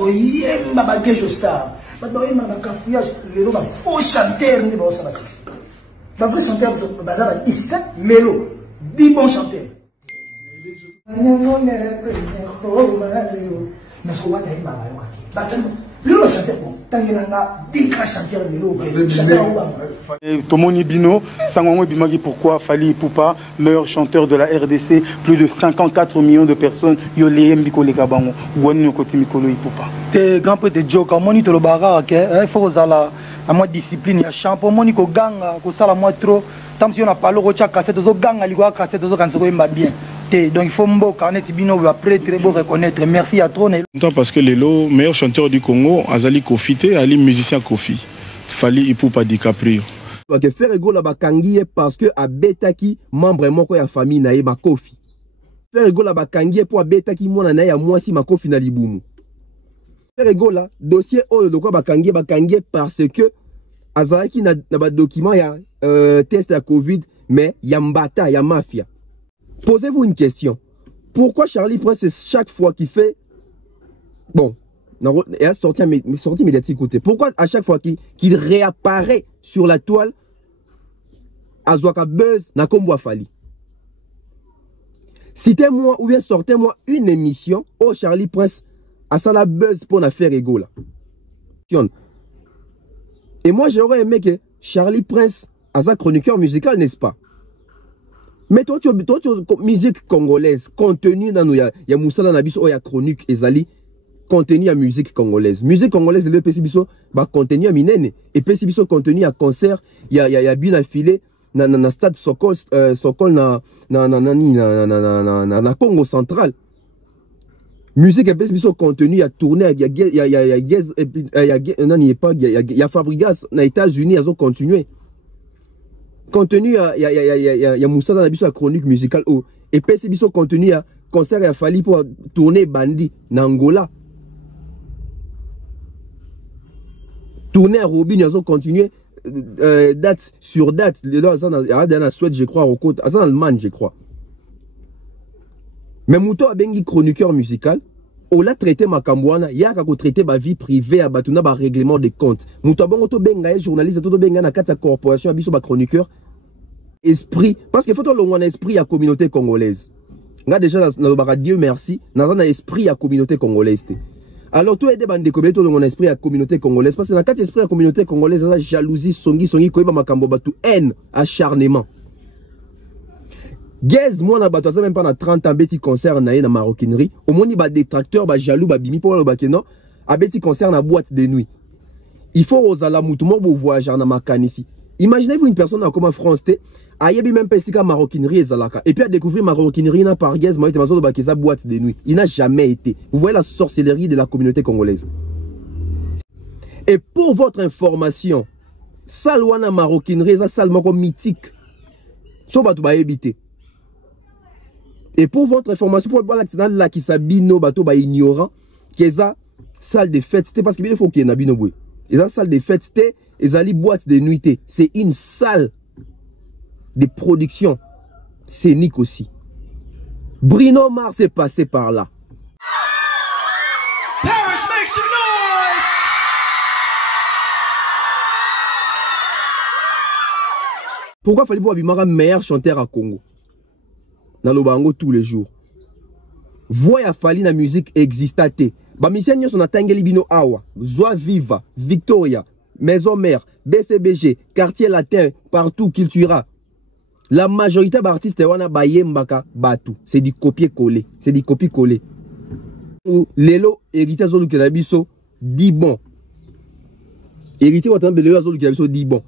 Oyemba bagejo star. Babayemba na cafouillage lelo ba faux chanteur ni ba osala sisi. Ba vrai chanteur ba iska melo. Di bon chanteur. Tomoni Bino, Sangongo Bimagi, pourquoi Fally Ipupa, meilleur chanteur de la RDC, plus de 54 millions de personnes, Yolé Mbiko Lekabango, Wani Koti Mikolo Ipupa. T'es grand peu de joke, moni to le barak, il faut que la moi discipline, il y a champion, moni ko ganga, ko sala moi trop, tant si on a parlé de chaque cassette, zo ganga, li ko cassette, zo kan so bien. Donc il faut Mboka, Bino va très beau reconnaître. Merci à toi. Parce que Lelo, meilleur chanteur du Congo, Azali Kofi, Ali musicien Kofi. Fally Ipupa DiCaprio. Ok, faire ego la bakangi parce que abetaki membre moko ya famille na ye ma Kofi. Faire ego la bakangi pour abetaki mona na ya mwasi ma Kofi na libumu. Faire ego la dossier oyo de quoi bakangi parce que azalaki na ba document ya test ya Covid mais ya mbata ya mafia. Posez-vous une question. Pourquoi Charlie Prince, chaque fois qu'il fait... Bon, il a sorti médiatique côté. Pourquoi à chaque fois qu'il réapparaît sur la toile, Azwaka Buzz n'a comme Fally? Citez-moi ou bien sortez-moi une émission où Charlie Prince a ça la buzz pour la faire égaux là. Et moi j'aurais aimé que Charlie Prince a sa chroniqueur musical, n'est-ce pas? Mais toi, tu as musique congolaise, contenu dans nous, il y a Moussa Nabiso, il y a chronique, Ezali, contenu à musique congolaise. Musique congolaise, le PCBiso, bah, contenu à Minene. Et PCBiso, contenu à concert, il y a bien affilé, na stade Sokol, na Congo central. Musique et PCBiso, contenu à tourner, il y a Fabregas, na États-Unis, ils ont continué. Contenu, il y a Moussa dans la biso chronique musicale. Et puis, c'est biso contenu, à concert à Fally pour tourner Bandi, en Angola. Tourner à Robin, ils ont continué, date sur date. Il y a dans Suède, je crois, au côté, en Allemagne, je crois. Mais Mouto a bengi chroniqueur musical. On l'a traité Makambouana, il y a qu'à traiter ma vie privée, à batuna ba règlement des comptes. Mouto bon auto benga journaliste, auto benga na kata corporation, abiso ba chroniqueur. Esprit, parce qu'il faut que esprit à communauté congolaise. Nga déjà dans Dieu merci, dans un esprit à communauté congolaise. Alors toi aider bande communauté dans esprit à communauté congolaise parce que dans quatre esprit à communauté congolaise, ça jalousie, songi koiba makambo batu haine, acharnement. Gaz moi na bato ça même pas na 30 ans beti concert na na maroquinerie, au moins ba détracteur ba jaloux ba bimi pour le bakeno, a beti concert na boîte de nuit. Il faut osala mutumo bo voyager na makanisi. Imaginez-vous une personne comme en France ayebi même pesika maroquinerie ezalaka et puis à découvrir maroquinerie na par gaz moi te mazo bakeza boîte de nuit. Il n'a jamais été. Vous voyez la sorcellerie de la communauté congolaise. Et pour votre information, salwana maroquinerie ça salle moko mythique. So batu ba éviter. Et pour votre information, pour l'accident là qui s'abino bateau ba ignorant, que ça salle de fête, c'était parce qu'il faut qu'il y ait un bino boy. Et ça salle de fête, c'était les boîtes de nuitée. C'est une salle de production scénique aussi. Bruno Mars est passé par là. Paris, make some noise! Pourquoi Fally Ipupa Bimara meilleur chanteur à Congo? Dans le bango tous les jours. Voya Fally na musique existate. Ba misien nyo son atangeli bino awa. Joie Viva, Victoria, Maison Mère, BCBG, Quartier Latin, partout qu'il tuera. La majorité d'artistes wana bayembaka batu. C'est du copier-coller. C'est du copier-coller. Lelo hérité zolu kenabiso dit bon. Hérité watambe lelo zolu kenabiso dit bon.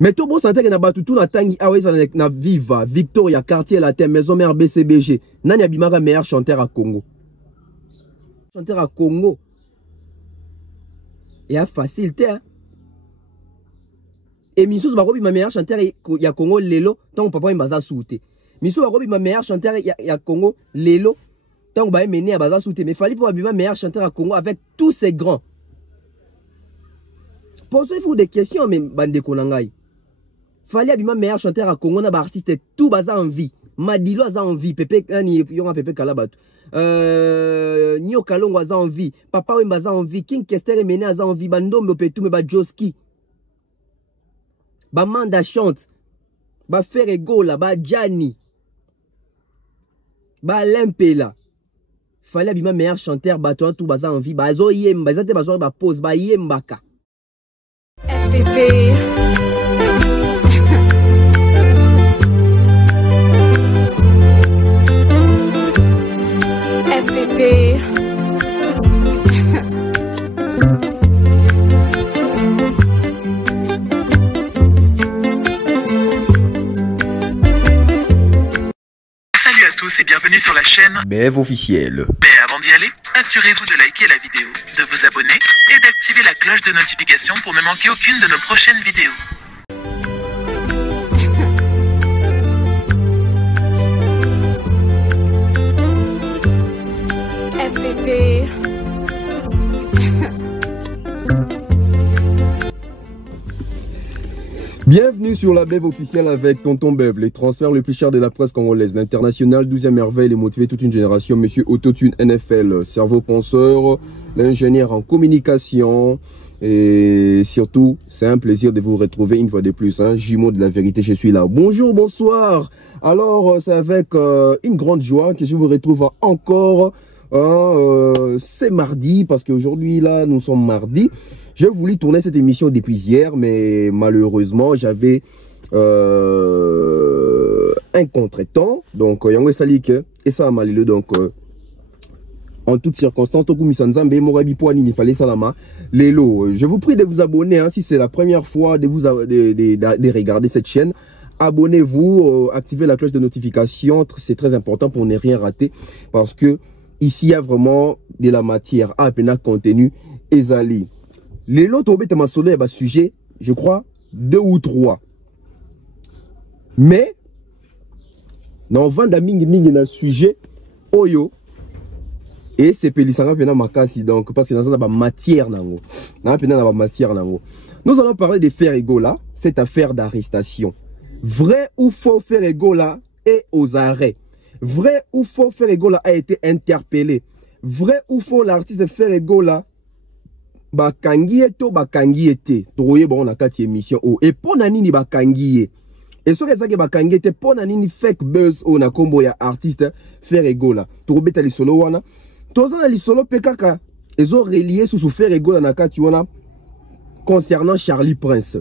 Mais tout bon santé que na batu tout na tangi awa na Viva, Victoria, Quartier Latin, Maison Mère, BCBG. Nani abimaka meilleur chanteur à Congo. Chanteur à Congo. Et à facilité hein. Et Missou Barobi ma meilleur chanteur ya Congo lelo tant papa mbaza souté. Missou Barobi ma meilleur chanteur ya Congo lelo tant ba mené à baza souté. Mais Fally Ipupa ma meilleur chanteur à Congo avec tous ces grands. Posez-vous des questions mais bande konangai. Fally Ipupa meilleur chanteur à Congo na ba artiste tout baza en vie. Madilo a en vie Pepe ani yonga Pepe Kalabatu. Nyo Kalongo aza en vie, Papa Wemba aza en vie, King Kester Emene aza en vie, Bandombe Petou, ba Joski, ba Manda Chante, ba Ferregola, ba Gianni, ba Lempela. Fallait abima meilleur chanteur, bateau tout baza en vie, bazo yemba, bazate bazo ba pose, ba yembaka. FPP. Salut à tous et bienvenue sur la chaîne BF officiel. Mais avant d'y aller, assurez-vous de liker la vidéo, de vous abonner et d'activer la cloche de notification pour ne manquer aucune de nos prochaines vidéos. FPP. Bienvenue sur la BEV officielle avec Tonton Bev, les transferts les plus chers de la presse congolaise, l'international, 12e merveille, les motiver toute une génération, monsieur Autotune NFL, cerveau penseur, l'ingénieur en communication, et surtout, c'est un plaisir de vous retrouver une fois de plus, hein, jumeau de la vérité, je suis là. Bonjour, bonsoir. Alors, c'est avec une grande joie que je vous retrouve encore. C'est mardi, parce qu'aujourd'hui, là, nous sommes mardi. J'ai voulu tourner cette émission depuis hier, mais malheureusement, j'avais un contretemps. Donc, il y a un salik et ça m'a malé. Donc, en toutes circonstances, il fallait salama. Lélo, je vous prie de vous abonner, hein, si c'est la première fois de regarder cette chaîne. Abonnez-vous, activez la cloche de notification, c'est très important pour ne rien rater. Parce que ici, il y a vraiment de la matière à peine contenu et zali. Les lots tombés de ma soleil à sujet, je crois, 2 ou 3. Mais, dans le vent d'aming un sujet, oyo, et c'est pélisanga pena makasi, donc, parce que dans la matière, nous allons parler de Ferregola, cette affaire d'arrestation. Vrai ou faux, Ferregola est aux arrêts. Vrai ou faux, Ferregola a été interpellé. Vrai ou faux, l'artiste Ferregola bakangi eto bakangi ete toye bon na kati émission o et pona nini bakangi et so que bakangi ete pona nini fake buzz o na kombo ya artiste Ferregola to beta lisolo wana toza na lisolo pekaka ezo relier sous Ferregola na kati wana concernant Charlie Prince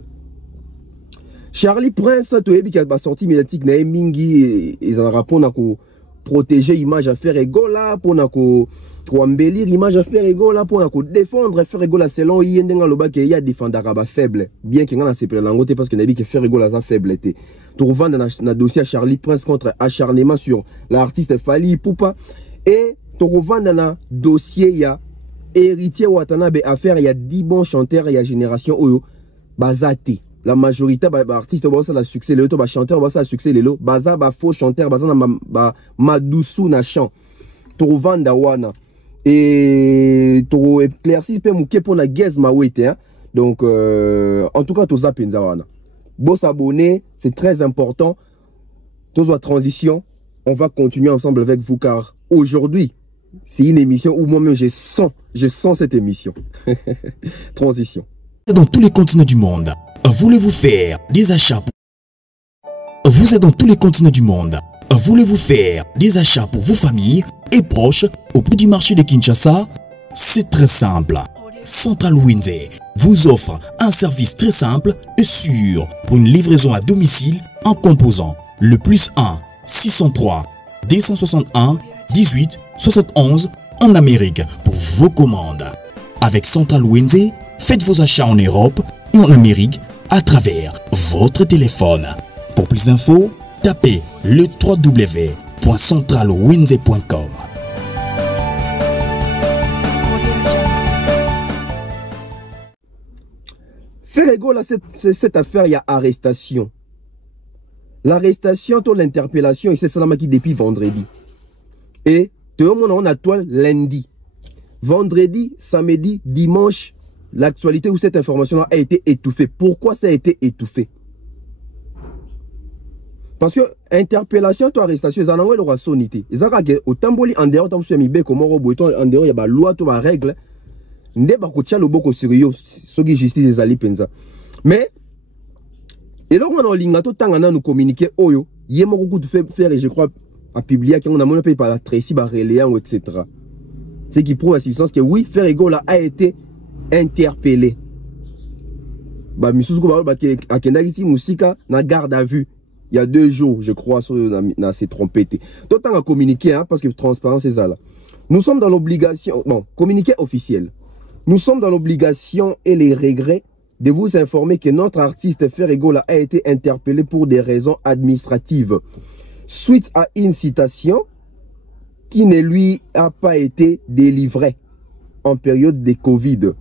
to yebi ki ba sorti médiatique na mingi ezala pona ko protéger image à Ferregola pona ko embellir image à Ferregola pour défendre Ferregola selon yendenga loba ke ya défendre ba faible bien que ngana sepela langote parce que nabi que Ferregola za faible était to vendre na dossier à Charlie Prince contre acharnement sur l'artiste Fally Ipupa et to vendre na dossier ya héritier Watanabe affaire ya 10 bons chanteurs ya génération oyo bazati la majorité ba artiste ba ça la succès le to ba chanteur ba ça succès lelo baza ba faux chanteur baza na ba madusu na chant to vendre wana et to éclairci pe mouké pour la guez ma wete hein? Donc en tout cas to zapenza wana bon s'abonner c'est très important to transition on va continuer ensemble avec vous car aujourd'hui c'est une émission où moi-même je sens cette émission transition dans tous les continents du monde. Voulez-vous faire des achats? Vous êtes dans tous les continents du monde. Voulez-vous faire des achats pour vos familles et proches au prix du marché de Kinshasa? C'est très simple. Central Winze vous offre un service très simple et sûr pour une livraison à domicile en composant le +1 603 261 18 71 en Amérique pour vos commandes. Avec Central Winze, faites vos achats en Europe et en Amérique à travers votre téléphone. Pour plus d'infos, tapez le www.centralwinze.com. Ferregola, cette affaire, il y a arrestation. L'arrestation, l'interpellation, et c'est ça qui depuis vendredi. Et tout le monde a toile lundi. Vendredi, samedi, dimanche, l'actualité où cette information a été étouffée. Pourquoi ça a été étouffé? Parce que interpellation to arrestation ça n'ango le sonité ezaka ke otamboli en dehors tam semi be comme robo en dehors ya ba loi to ba règle nde ba ko tia loboko sérieux soki justice ezali penza mais et là on a linga to tanga na nous communiquer oyo yemo ko kutu faire je crois à publier qu'on a monopé par la Tracy par Reléan etc. Ce qui prouve la substance que oui Ferregola a été interpellé. Bah misusu ko ba ke akendaki musika na garde à vue. Il y a 2 jours, je crois, dans ces trompettes. Tout le temps à communiquer, hein, parce que transparence c'est ça là. Nous sommes dans l'obligation, bon, communiqué officiel. Nous sommes dans l'obligation et les regrets de vous informer que notre artiste Ferregola a été interpellé pour des raisons administratives. Suite à une citation qui ne lui a pas été délivrée en période de Covid.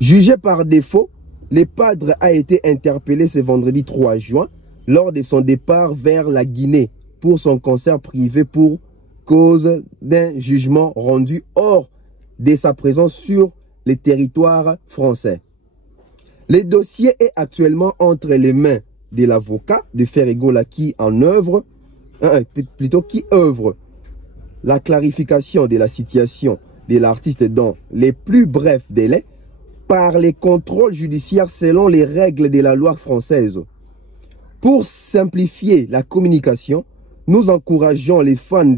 Jugé par défaut, le padre a été interpellé ce vendredi 3 juin lors de son départ vers la Guinée pour son concert privé pour cause d'un jugement rendu hors de sa présence sur le territoire français. Le dossier est actuellement entre les mains de l'avocat de Ferregola qui œuvre la clarification de la situation de l'artiste dans les plus brefs délais par les contrôles judiciaires selon les règles de la loi française. Pour simplifier la communication, nous encourageons les fans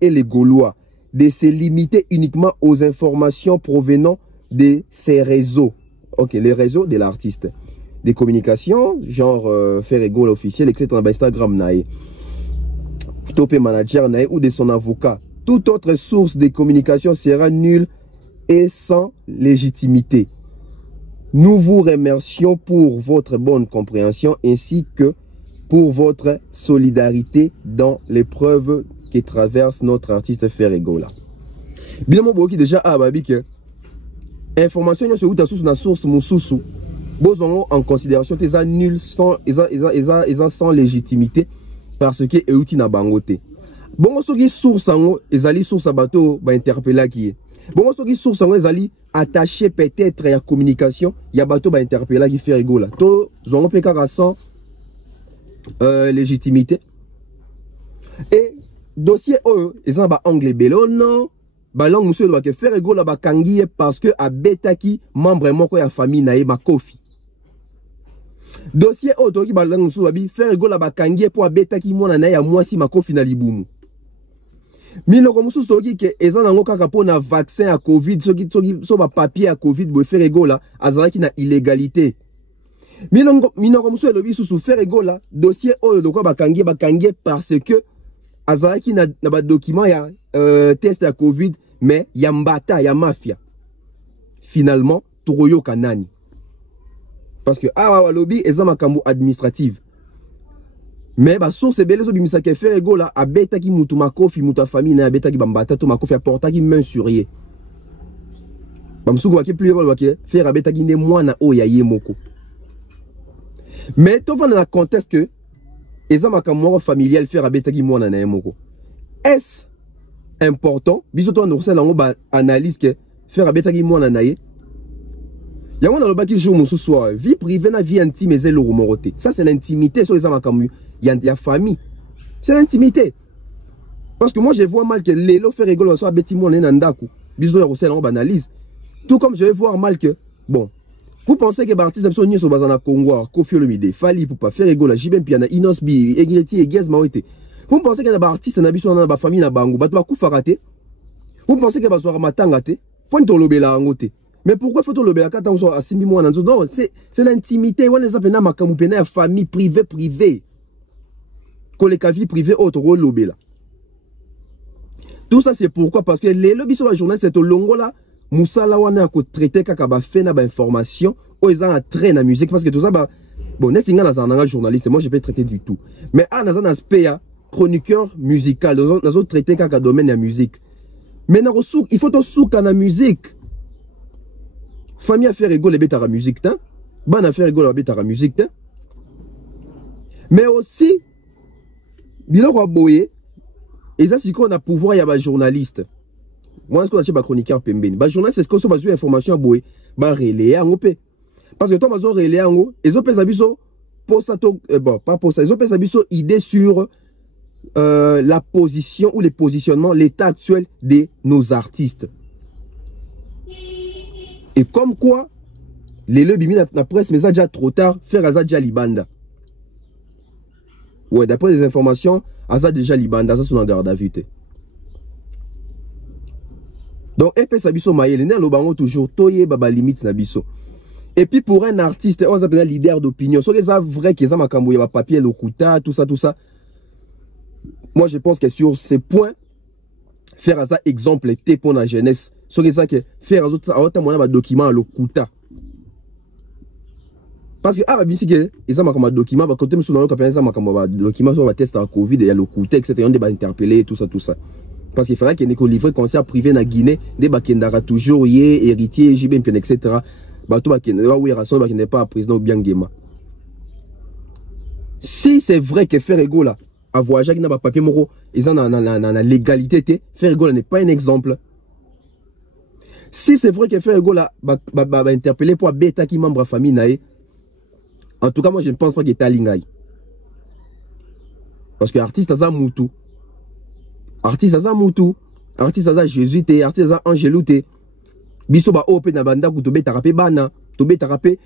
et les Gaulois de se limiter uniquement aux informations provenant de ces réseaux. Ok, les réseaux de l'artiste. Des communications, genre Ferregola officiel, etc. Instagram, nae. Top manager, nae, ou de son avocat. Toute autre source de communication sera nulle et sans légitimité. Nous vous remercions pour votre bonne compréhension ainsi que pour votre solidarité dans l'épreuve qui traverse notre artiste Ferregola. Bien mon boki déjà babi que information sur ta source na source mususu bozongo en considération tes nul sans sans légitimité parce que euti na bangote. Bongo soki source ngo ezali source bato ba interpeller qui. Bongo soki source ngo ezali attaché peut-être à la communication, il y a bateau ba interpeller qui Ferregola. To zongo pe kaka sans légitimité. Et dossier ils ont ba anglais bello non. Ba langue monsieur doit que Ferregola ba kangiye parce que a betaki membre moko ya famille na ye makofi. Dossier to ki ba langue monsieur babi Ferregola ba kangiye pour a betaki mona na ya mwasi makofi na libumu. Miloko mususu toki ke eza nango kaka pona vaccin à Covid so ba papier à Covid bo Ferregola azalaki na illégalité. Miloko mususu lobi susu Ferregola dossier oyo lokwa bakangie parce que azalaki na ba document ya test à Covid mais ya mbata ya mafia. Finalement toroyo kanani. Parce que lobi eza makambo administrative. Mais ba source belle so bimisa ke Ferregola abeta ki mutu makofi muta famille na abeta ki bambata to makofi aporta ki main sur ye. Bamsuko ba ke plus ba ke faire abeta ki ne mwana o ya ye moko. Mais to va dans le contexte que eza makambo familial faire abeta ki mwana na ye moko. Est important biso to no sala ngo ba analyse que faire abeta ki mwana na ye. Yango na lo ba ki jour mususu vie privée na vie intime ezelo rumorote. Ça c'est l'intimité so eza makambo il y a famille. C'est l'intimité. Parce que moi je vois mal que Lelo Ferregola soit beti mon nandaku. Biso ya recel en banalise. Tout comme je vais voir mal que bon, vous pensez que l'artiste sont ni so bazana Congo, Koffi Olomide, Fally Ipupa, Ferregola, Jibem Piana, Inos Bi, Egreti, Egez Maoite. Vous pensez que ba artiste na biso na ba famille na bango, ba to ba kufarate. Vous pensez que ba so matanga te, point to lobela ngote. Mais pourquoi faut-on le béla quand on soit à Simbi moi non, c'est l'intimité, on les appelle na makamu pena famille privée. Koleka vie privée autre rôle lobela. Tout ça c'est pourquoi parce que les lobbies sur la journée c'est au longo là musala wana ko traiter kaka ba fait na ba information o ils en train na musique parce que tout ça ba bon net singa na zananga journaliste moi je peux traiter du tout. Mais na zana aspect chroniqueur musical dans autres traiter kaka domaine la musique. Mais na souk il faut to souka na musique. Famille a fait rigoler bêta la musique ta. Ban a fait rigoler bêta la musique ta. Mais aussi biloko boye et ça c'est qu'on a pouvoir y a ba journaliste. Moi ce qu'on a ba chroniqueur pembeni. Ba journaliste c'est ce qu'on so besoin information boye ba relayer ngopé. Parce que toi bazo relayer ngo ezo pesa biso bon, pas pour ça, ils ont fait idée sur la position ou les positionnements, l'état actuel de nos artistes. Et comme quoi, les lobbies na presse, mais ça déjà trop tard, faire ça déjà libanda. Ouais, d'après les informations, ça déjà libanda, ça sont en garde à vue. Donc, épée sabiso maïe, les nerfs l'obango toujours, toye baba limite nabiso. Et puis pour un artiste, on s'appelle leader d'opinion. Sur les vrai qu'ils ont ma papier, le kuta, tout ça. Moi, je pense que sur ces points, faire ça exemple était pour la jeunesse. Sur les que faire un document le kuta. Parce que ah si que ils ont un document, bah côté monsieur dans le capitaine ça un document sur la test à Covid, il y a le kuta, etc. On débat interpellé, tout ça. Parce qu'il fallait qu'il y ait des livrés concert privé na Guinée, des bakendara toujours yé héritier, JB, etc. Si c'est vrai que Ferrego là, à voyager avec un papier moro, ils ont la légalité, Ferrego n'est pas un exemple. Si c'est vrai que Ferrego là, interpellé pour bêta qui membre de la famille, en tout cas, moi je ne pense pas qu'il est à l'ingay. Parce que artiste a Moutou, artiste a Jésus, artiste a Angelouté. Biso ba ope na banda ku tobe tarape bana tobe tarape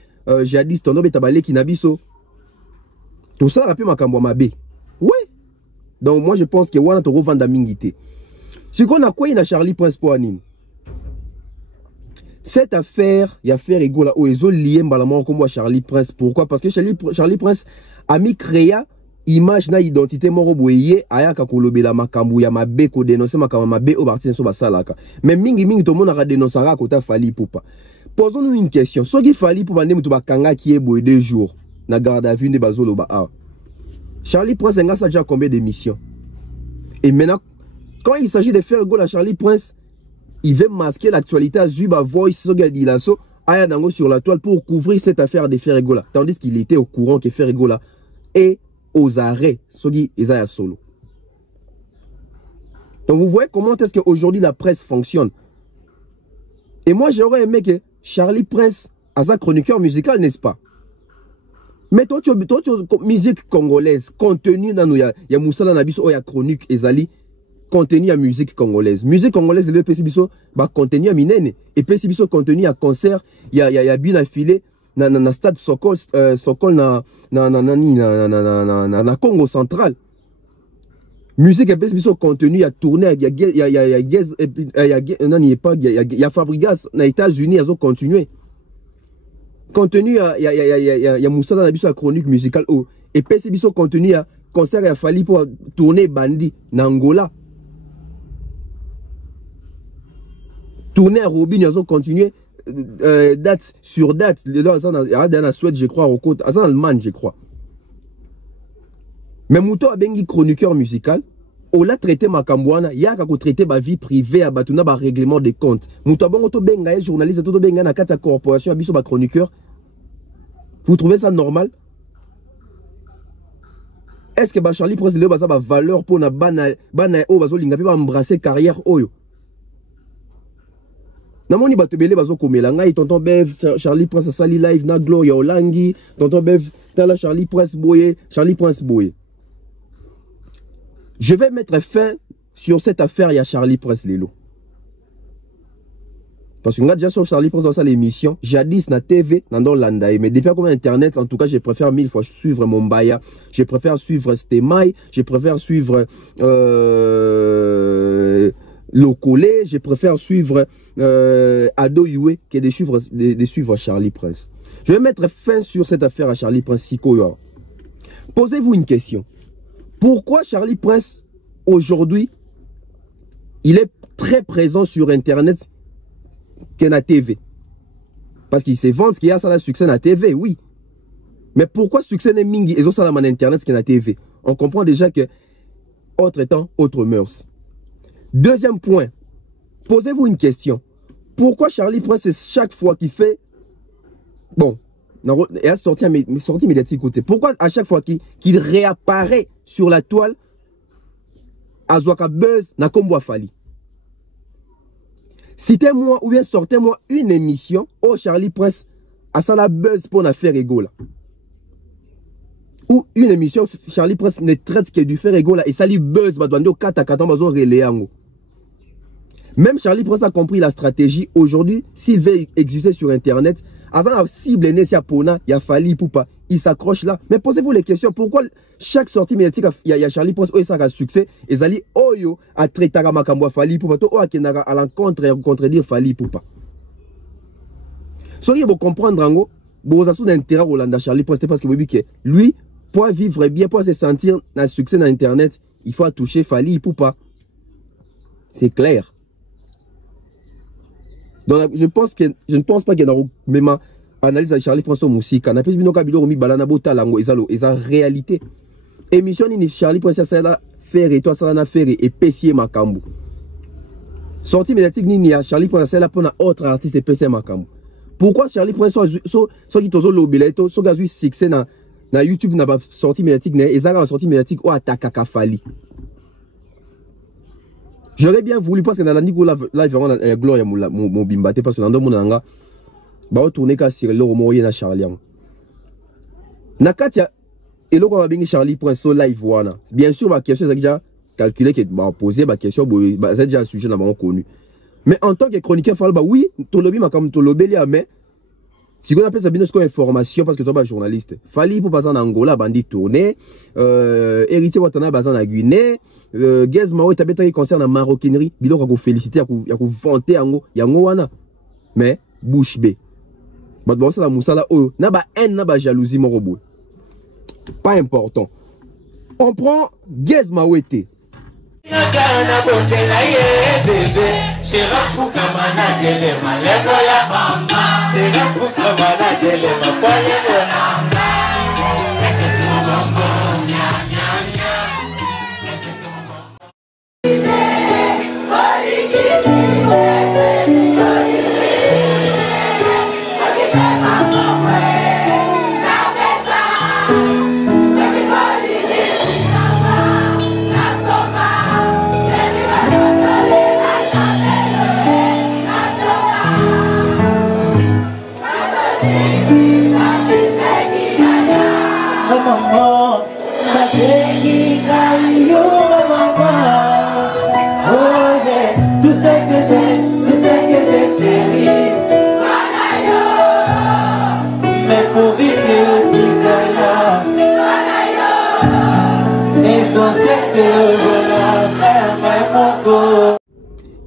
jadis tono beta baleki na biso tout ça rapé makambo mabe. Oui, donc moi je pense que wana to revanda mingité ce qu'on a quoi na Charlie Prince pour anine cette affaire ya faire rigola o ezo lié mbalamant comme Charlie Prince. Pourquoi? Parce que Charlie Prince a mis créa image na identité moro boye ayaka kolobela makambu ya mabe ko dénoncer makambu mabe au parti so basalaka mais mingi to mona ka dénoncer ka kota Fally Ipupa. Posons-nous une question, so ki Fally Ipupa ndemu to bakanga ki e boye 2 jours na garde à vue de bazolo ba a Charlie Prince nga ça déjà combien d'émissions? Et maintenant quand il s'agit de faire go la Charlie Prince, il veut masquer l'actualité à Zuba Voice so gadi la so aya nango sur la toile pour couvrir cette affaire de Ferrego là, tandis qu'il était au courant que Ferrego là est aux arrêts, Sogi Isaiah Solo. Donc vous voyez comment est-ce qu'aujourd'hui la presse fonctionne. Et moi j'aurais aimé que Charlie Prince a sa chroniqueur musical, n'est-ce pas? Mais toi tu musique congolaise, contenu dans nous, il y a Moussala Nabis, il y a chronique Ezali, contenu à musique congolaise. Musique congolaise, le PCBiso, bah contenu à Minene. Et PCBiso contenu à concert, il y a bien affilé. Na stade Sokol na Congo central. Musique et biso contenu à tourner, il y a Fabregas na États-Unis à continuer. Contenu il y a Moussa dans la biso chronique musicale et biso contenu à concert à Fally pour tourner Bandi na Angola. Tourner à Robin à continuer. Date sur date, dans la Suède, je crois, en Allemagne, je crois. Mais Mouto a bengi chroniqueur musical, on l'a traité Makambouana, il y a qu'à traiter ma vie privée, à batuna ba règlement des comptes. Mouto a bengi benga journaliste, tout benga na kata corporation, à biso ba chroniqueur. Vous trouvez ça normal? Est-ce que ba Charlie Prince le basa ba valeur pour na bana o bazo linga pa embrasser carrière oyo? Namoni batebele bazo komela ngai tonton Bev Charlie Prince sali live na Gloria Olangi tonton Bev tala Charlie Prince boye. Je vais mettre fin sur cette affaire, il y a Charlie Prince Lelo. Parce que déjà sur Charlie Prince dans sa l'émission, jadis na TV dans l'Andaï, mais depuis comme internet, en tout cas, je préfère 1000 fois suivre Mombaya, je préfère suivre Stemai, je préfère suivre Locolé, je préfère suivre Ado Yue que de suivre Charlie Prince. Je vais mettre fin sur cette affaire à Charlie Prince Sikoyo. Posez-vous une question. Pourquoi Charlie Prince, aujourd'hui, il est très présent sur Internet que na TV? Parce qu'il se vante qu'il y a ça le succès na TV, oui. Mais pourquoi succès n'est mingi et ça na Internet que na TV? On comprend déjà que autre temps, autre mœurs. Deuxième point, posez-vous une question. Pourquoi Charlie Prince, chaque fois qu'il fait... Bon, il a sorti médiatique côté. Pourquoi à chaque fois qu'il réapparaît sur la toile, Azwaka Buzz n'a comme Fally? Citez-moi ou bien sortez-moi une émission où Charlie Prince a ça la buzz pour la faire égale. ou une émission Charlie Prince ne traite que du faire ego là et ça lui buzz ba dondo 4 à 4 ans bazo relais ango. Même Charlie Prince a compris la stratégie aujourd'hui s'il veut exister sur internet, azana cible né si apona, il a fallu pour pas, il s'accroche là. Mais posez-vous les questions pourquoi chaque sortie médiatique il y a Charlie Prince où ça a succès et zali oyo a traité makambo fallu pour pas to a kenaka à l'encontre et contredire fallu pour pas. Soyez vous comprendre ango, vous avez d'intérêt Rolanda Charlie Prince parce que vous que lui pour vivre bien, pour se sentir dans le succès dans internet, il faut toucher Fali pour pas. C'est clair. Donc je ne pense pas qu'il y a même analyse de Charlie Prince au musique. On a fait une cabine remis balana bota lango et ça réalité. Émission ni Charlie Prince ça la faire et toi ça la faire et pessier makambu. Sortie médiatique ni Charlie Prince ça la pour un autre artiste et pessier makambu. Pourquoi Charlie Prince soit qui tozo lobileto soit gazu succès na YouTube n'a pas sorti médiatique et ça a sorti médiatique ou attaque à Fali. J'aurais bien voulu parce que dans la nico là vraiment gloire mon bimbate parce que dans le monde nanga ba retourner ka sur le moyen na Charlie. Na katia et là on va bien Charlie Prince live wana. Bien sûr ma question c'est déjà calculé que ba poser ba question ba c'est déjà un sujet n'a pas connu. Mais en tant que chroniqueur fall bah oui, tolobi ma comme tolobeli mais si on appelle ça bien une information parce que toi es journaliste. Fali pour passer en Angola bandit tourner, héritier watana bazan na Guinée, Gez Mao tabeta qui concerne la maroquinerie, bilo ko féliciter ya ko vanter yango wana. Mais bouche bé. Ba bon ça la musala o na ba haine na ba jalousie morobo. Pas important. On prend Gez Mao été.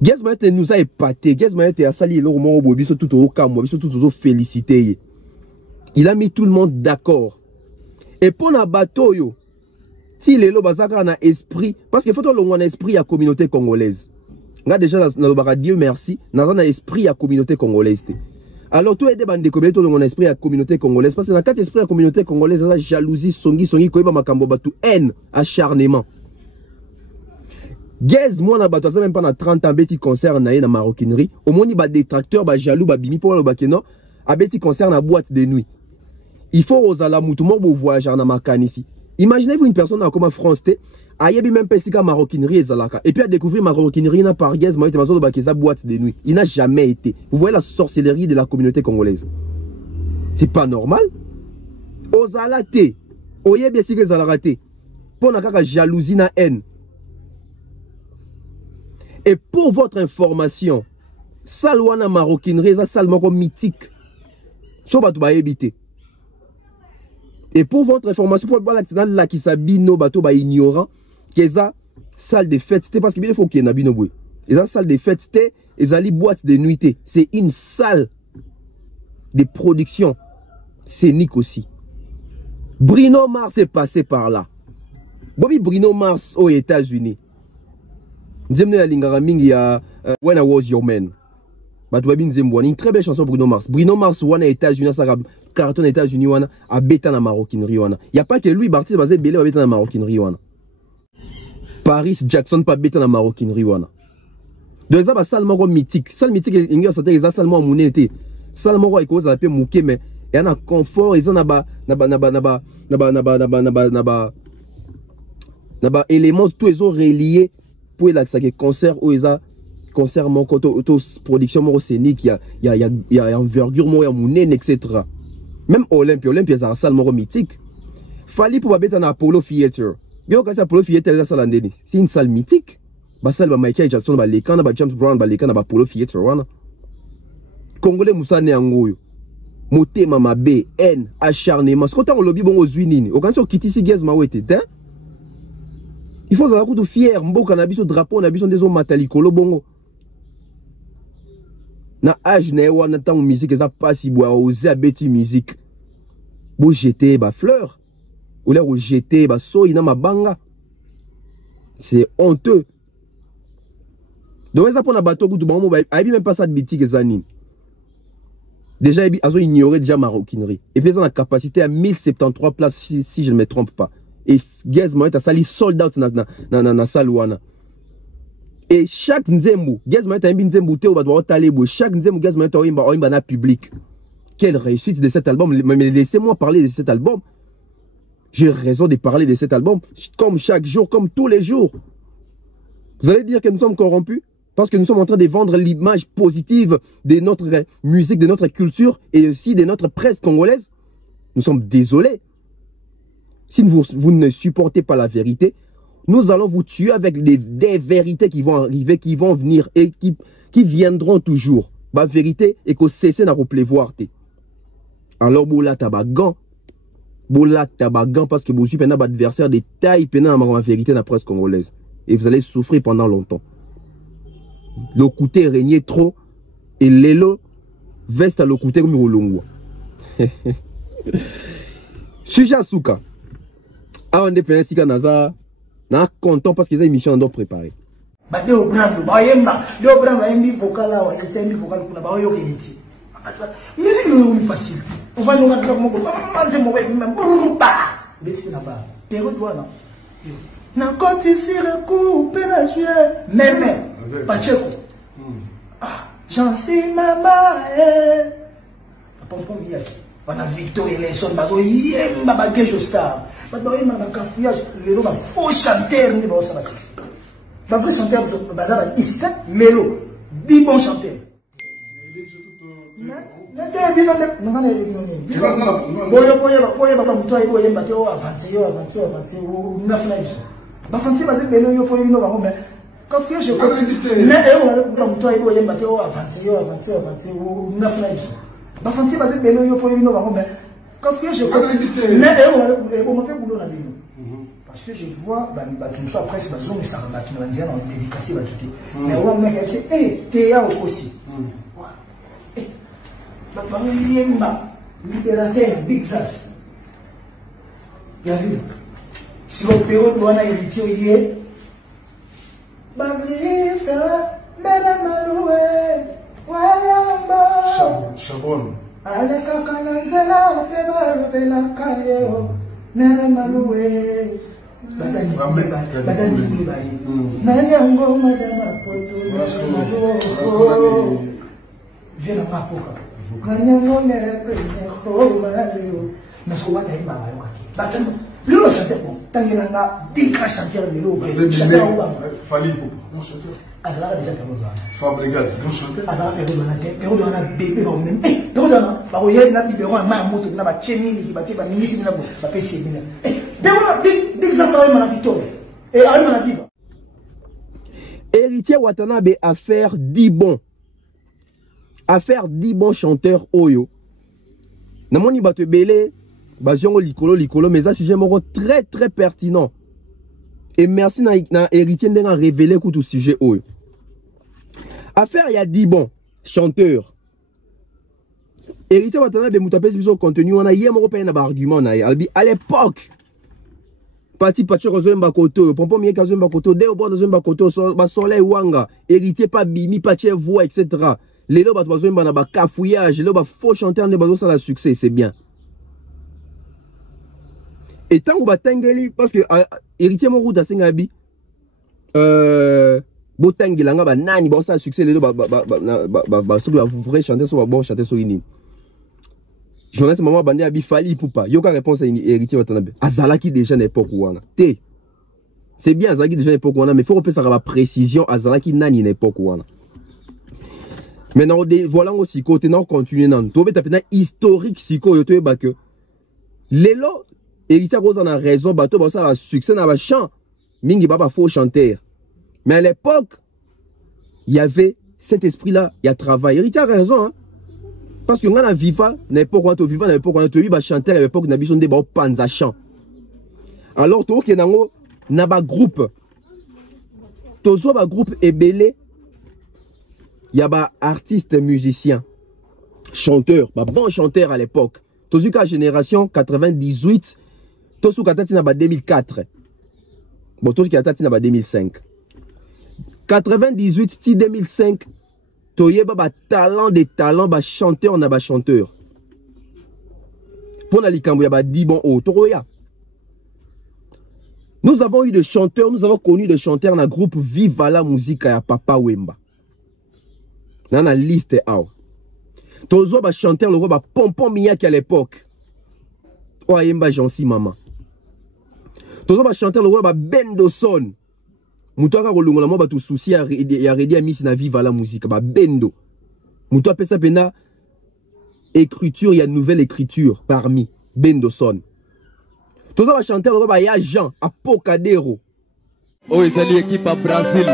Gez Mao nous a épaté. Gez Mao a sali le roman au biso tout au camp, biso tout au félicité. Il a mis tout le monde d'accord. Et pour la bateau yo, si les lobazaka na esprit, parce qu'il faut que l'on ait esprit à communauté congolaise. Nga déjà dans le Dieu merci, dans un esprit à communauté congolaise. Alors tout est des bandes de communauté l'on esprit à communauté congolaise parce que dans quatre esprits à communauté congolaise, la jalousie, songi koiba makambo batu haine, acharnement. Gez moi na bato ça même pas na 30 ans beti concert na na maroquinerie au moins ba détracteur ba jaloux ba bimi pour le bakeno a beti concert na boîte de nuit. Il faut osala mutumo bo voyager na makanisi. Imaginez-vous une personne comme France T ayebi même pesika maroquinerie ezalaka et puis à découvrir maroquinerie na par Gez Mao te mazo ba keza boîte de nuit. Il n'a jamais été. Vous voyez la sorcellerie de la communauté congolaise. C'est pas normal. Osala te oyebi esika ezalaka te. Pour na kaka jalousie na haine. Et pour votre information, Salwana maroquinerie, ça salement mythique. So bato ba éviter. Et pour votre information, pour le la qui s'abino bato ba ignorant, que ça salle de fête, c'était parce qu'il faut qu'il y ait nabino boy. Et ça salle de fête, c'était ezali boîte de nuitée. C'est une salle de production scénique aussi. Bruno Mars est passé par là. Bobby Bruno Mars aux États-Unis. Nzemne la lingara mingi ya When I Was Your Man. Batouabi Nzemboani, une très belle chanson Bruno Mars. Bruno Mars wana États-Unis, ça carton États-Unis wana a bêta na maroquinerie wana. Y a pas que lui Bartis basé belé a bêta na maroquinerie wana. Paris Jackson pas bêta na maroquinerie wana. Donc ça va salement mythique. Salle mythique inga ça te salement monete. Salement iko ça peut mouké mais y en a confort, ils en a ba éléments tous ils ont reliés pour la concert où ils a concert mon production mon scénique il y a envergure mon etc. Même Olympia ça salle mon mythique. Fali pour babeta na Apollo Theater. Yo kasi Apollo Theater ça landeni. C'est une salle mythique. Ba salle ba Michael Jackson ba lekana ba James Brown ba lekana ba Apollo Theater wana. Congolais musane yangoyo. Motema mabe, haine, acharnement. Ce qu'on t'a lobby bon aux unis. Au cas où quitter si gaz ma wete, hein? Il faut savoir que tu fier, mboka na biso drapeau na biso des hommes matalikolo bongo. Na âge na wana tant musique ça passe bois oser abeti musique. Bo jeter ba fleur. Ou là où jeter ba soyi na mabanga. C'est honteux. Donc ça pour na bateau que tu bon ba aibi même pas ça de boutique zani. Déjà ils ont ignoré déjà maroquinerie. Et puis ils ont la capacité à 1073 places si je ne me trompe pas. Et Gaz Moët a sali sold out na salouana. Et chaque nzembo, Gaz Moët a un nzembo te ou doit talebo. Chaque nzembo Gaz Moët a un na public. Quelle réussite de cet album. Mais laissez-moi parler de cet album. J'ai raison de parler de cet album. Comme chaque jour, comme tous les jours. Vous allez dire que nous sommes corrompus? Parce que nous sommes en train de vendre l'image positive de notre musique, de notre culture et aussi de notre presse congolaise. Nous sommes désolés. Si vous ne supportez pas la vérité, nous allons vous tuer avec des vérités qui vont arriver, qui vont venir et qui viendront toujours. La vérité est que cessez de pleuvoir. Alors, boula tabagan. Boula tabagan parce que vous êtes un adversaire de taille pendant la vérité de la presse congolaise. Et vous allez souffrir pendant longtemps. Le côté régné trop et l'élo veste à le côté comme Rolongwa. Sujet Souka. Ah, on est pensé qu'à Naza, na content parce qu'ils ont une mission d'or préparée. Bah, de Obram, Bayemba, de Obram, la MB vocal là, il y a une vocal pour la Bayo Unity. Musique est facile. On va nous mettre mon c'est mauvais, même pas. Mais c'est là-bas. Période voilà. Na côté sur le coup, pénachue, même, Pacheco. Ah, j'en sais maman, Pompom Yaki. On a Victor et Lesson, Bago Yemba Bagejo Star. Bago Yemba Cafouillage, le nom faux chanteur, ni bon ça va. Bah, vrai chanteur, Bazaba Ista, Melo, 10 bons chanteurs. Parce que je vois, tout ça après, c'est ma zone, ça va en dédicacé, mais on a dit, hé, t'es là aussi. Libérateur, Big Sass. Il y a vu. Si on peut, on a hérité hier. Chabon. Ale kakananzela opeba bela kayo nere maluwe badani mbayi nani yango madama poto maluwe viens pas poka nani yango mere prene khomaleo nasko wana ima bayo kaki batano lelo chanter bon tangela nga dikra chanter lelo Fali non chanteur azala déjà comme Fabregas grand chanteur azala période on a bébé on même période on ba oye na libéro ma moto na ba chemi ni ba te ba ministre na ba pesi bien big ça ça na victoire et allez na vivre Héritier Watanabe a faire 10 bons chanteurs oyo na moni ba te belé baziongo likolo mais ça sujet moko très très pertinent et merci na héritier ndenga révéler tout sujet oyo affaire il y a 10 bons chanteurs héritier Watanabe mutapesi biso contenu on a hier moko pe na ba argument na albi à l'époque Pati Pacheco Zomba Koto, Pompom Yeka Zomba Koto, Deo Bon Zomba Koto, Soleil Wanga, héritier pas Bimi, Pache voix, etc. Les lots bat Zomba na ba cafouillage, les lots ba faux chanteur ne bazo ça la succès, c'est bien. Et tant que ba tangeli parce que héritier mon route à Singabi botangela nga ba nani ba ça succès les lots ba so ba vrai chanteur so ba bon chanteur so ini. Journaliste maman bandé abi Fali Ipupa. Yoka réponse à héritier Watanabe. Azalaki déjà n'époque wana. Té. C'est bien Azalaki déjà n'époque wana mais faut repérer ça la précision Azalaki nani n'époque wana. Maintenant voilà aussi côté non continuer non. To beta pena historique siko yo to ba que lelo héritier cause en a raison bateau ba ça succès na ba chant mingi ba faux chanteur. Mais à l'époque, il y avait cet esprit-là, il y a travail. Héritier a raison, hein? Parce que on a viva, n'importe quoi, tu vivant, n'importe quoi, tu vis, chanteur à l'époque, n'a besoin de panza chant. Alors, tu vois, n'a pas groupe. Tu vois, groupe ebélé, il y a des artistes, musiciens, chanteurs, bon chanteurs à l'époque. Tu vois, génération 98, tu vois, 2004. Bon, tu vois, 2005. 98 ti 2005 toyeba ba talent des talents ba chanteur na ba chanteur pour na likambo ya ba di bon o toroya. Nous avons eu des chanteurs, nous avons connu des chanteurs na groupe Viva la musique ya Papa Wemba na na liste aw tozo ba chanteur le ba Pompon Miyaki à l'époque o Yemba Jansi Mama tozo ba chanteur le ba Bendo Son Moutoaka kolongola mo batu souci ya redi amisi na Viva la musique ba Bendo. Moutoa pesa pena écriture, il y a nouvelle écriture parmi Bendo Son. Toza ba chanter le ba ya Jean Apocadero. Oh ezali équipe à Brésil.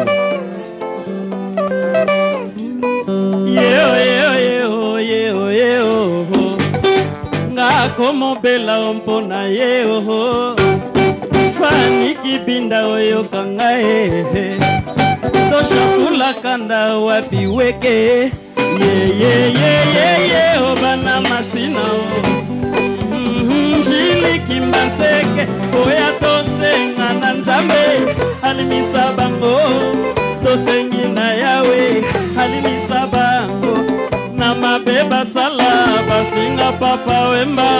Nga komo bela ompona yeo. Fani kibinda oyo kanga tosha kula kanda wapi weke ye obana masina jili kimbanseke oya tosenga na nzambe alimisa bango tosengi na yawe alimisa bango na mabeba sala bafinga Papa Wemba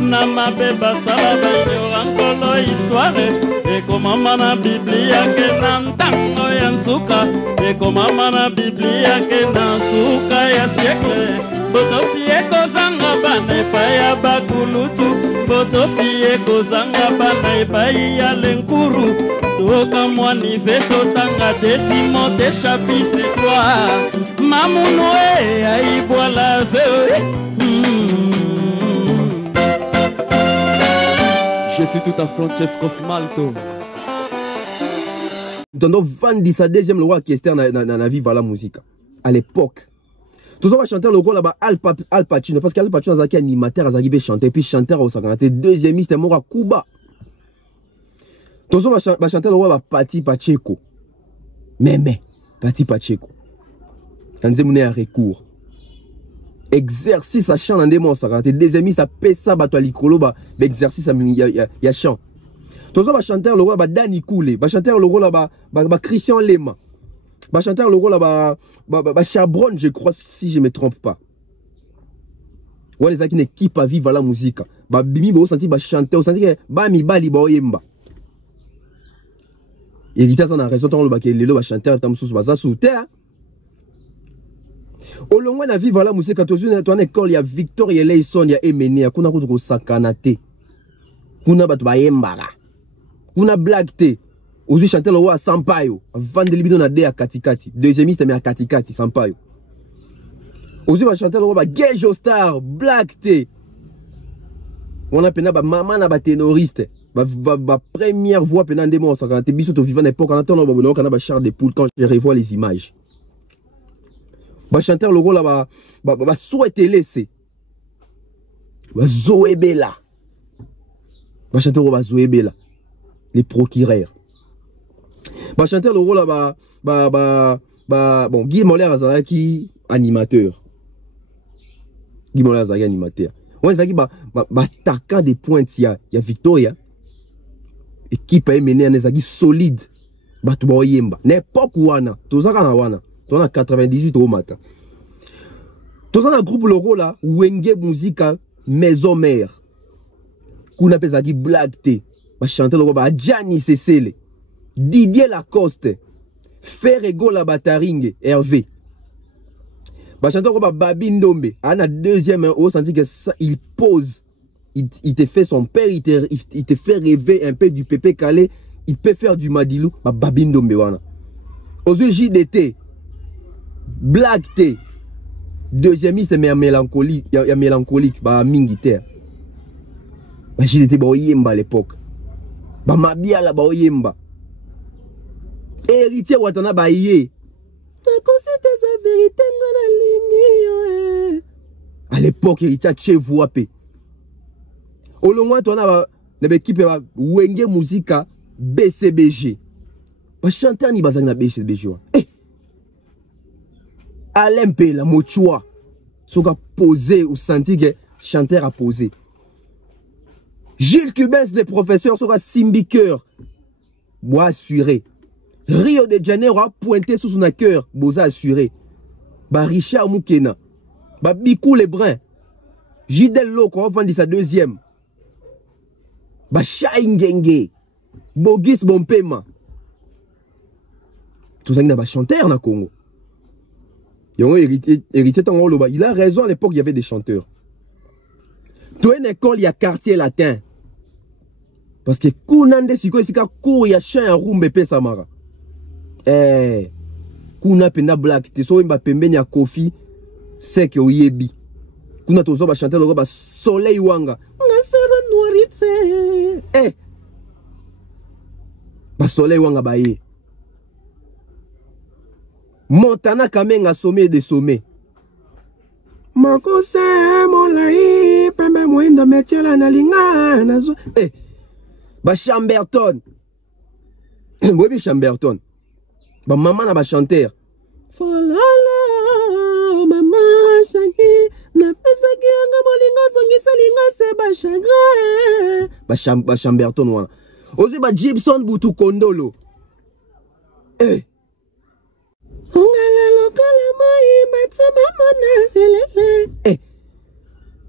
na mabeba sala banyo ankolo histoire e komama na Biblia ke na ntango ya nsuka e komama na Biblia ke na nsuka ya siècle botosi ekozanga bana epai ya bakulutu botosi ekozanga bana epai ya lenkuru toka mwani veto tanga de Timothée chapitre 3 mamuno e aibwa la ve Je suis tout à Francesco Smalto. Dans Vandi sa deuxième loi qui est na Viva la musique. À l'époque. Tous on va chanter le rôle là-bas Al Pacino parce qu'Al Pacino a animateur a arrivé chanter puis chanteur au Saganate deuxième c'était Mora Kuba. Tous on va chanter le rôle là Pati Pacheco. Mais Pati Pacheco. Quand c'est à recours. Exercice à chant dans des mots Saganate deuxième ça pesa bato likolo ba exercice ya chant. Tous on va chanter le rôle là Dani Koulé, va chanter le rôle là ba Christian Lema. Bah chanteur le rôle là bah Chabron je crois si je me trompe pas. Ouais les qui n'équipe à vivre la musique. Bah bimi bo senti bah chanteur senti que bah mi bali ba oyemba. Et l'État en a raison ton le bah que le bah chanteur tam sous bah ça sous terre. Au long na vivre la musique quand tu es dans école il y a Victor et Leison il y a Emene kuna ko sakanate. Kuna ba ba yembara. Kuna black te. Aujourd'hui chanter le roi Sampaio, vendre libido na de à katikati. Deuxième mais à katikati Sampaio. Aujourd'hui va chanter le roi Gay Star, Black T. On a pena ba maman na ba ténoriste. Ba première voix pena ndemo ça quand biso to vivant époque en attendant ba kana ba char de poule quand je revois les images. Ba chanter le roi là ba souhaiter laisser. Ba Zoebela. Ba chanter le roi Zoebela. Les procureurs. Bah chanter le rôle là bon Guy Moller Azaraki animateur. Guy Moller Azaraki animateur. On ezaki ba attaquant des pointes ya Victoria. Équipe a mené ezaki solide. Ba to boyemba. N'époque wana, tozaka na wana. Tona 98 au matin. Tozana groupe le rôle là Wenge Musica Maison Mère. Kuna pezaki Black T. Ba chanter le rôle ba Gianni Cecele. Didier Lacoste, Ferrego la Bataringue, Hervé. Bah chanteur Babi Ndombe, à la deuxième haut, senti que ça, il pose, il te fait son père, il te fait rêver un peu du Pépé Calais, il peut faire du Madilou, bah Babi Ndombe wana. Aux JDT, Black T, deuxième mais mélancolique, il y a mélancolique, bah Mingiter. J'étais Baoyemba à l'époque. Mabiala Baoyemba. Héritier Watana Baye. À l'époque, héritier Chevouapé. Au long tu as l'équipe Wenge Musica BCBG. Chanteur ni bazang na BCBG. Alain Pela Mochua. Soka posé ou senti que chanteur a posé. Gilles Cubens, les professeurs, sera Simbiqueur. Bois assuré. Rio de Janeiro a pointé sous son cœur. Boza assuré. Richard Moukena. Bikou Lebrun. Gidel Loko a vendu sa deuxième. Chaingenge. Bogis Bompema. Tout ça, il y a des chanteurs na Congo. Il a raison, à l'époque, il y avait des chanteurs. Tout une école, il y a quartier latin. Parce que Kounande, si il y a cours, il y a chien, rumbe, pe samara. Kuna pena black, te so imba pembe ni a kofi, seke oyebi. Kuna tozo ba chanter le ba soleil wanga. Ngasero noirite. Ba soleil wanga ba ye. Montana Kamenga sommet des sommets. Makose molai pembe mwenda metiela na linga nazo. Chamberton. Webi Chamberton. Maman na ba chanteur. Falala mama changi na pesa kianga molinga songisa linga se ba chagrin. Ba Chamberton wana. Ozi ba Gibson Butu Kondolo.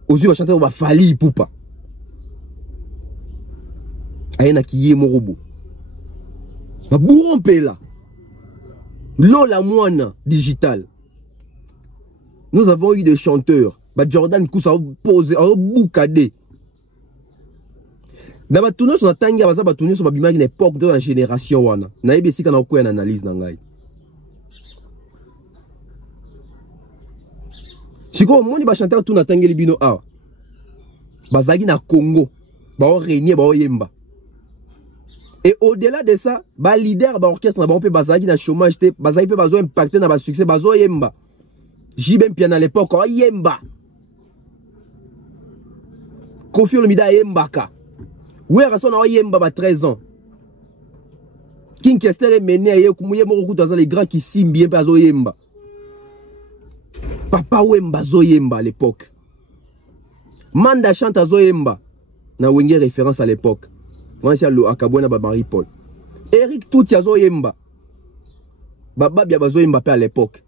Ozu va chanter on va Fali Ipupa. Aïna qui est morobo. Va bourromper là. Lola Moana digital. Nous avons eu des chanteurs. Jordan Koussa a posé, a boukadé. Dans ma tournée sur la tangi, à ma tournée sur ma bimagi l'époque de la génération wana. Naïbe si kana quoi une analyse nangai. Si quoi moi ni ba chanteur tout na tangi libino a. Bazagi na Congo, ba o régner ba o yemba. Et au-delà de ça, ba leader ba orchestre na ba on peut bazagi na chômage te, bazagi peut bazo impacter na ba succès bazo yemba. Jibem piano à l'époque o yemba. Kofi Olomida yembaka. Oui, raison na yemba ba 13 ans. King Kester mené ye kumuye moko dans les grands qui simbien bazo yemba. Papa Wemba Zoyemba à l'époque. Manda chante à Zoyemba. Na wenge référence à l'époque. On a le Akabouena Marie-Paul. Eric Touti à Zoyemba. Baba Biaba Zoyemba à l'époque.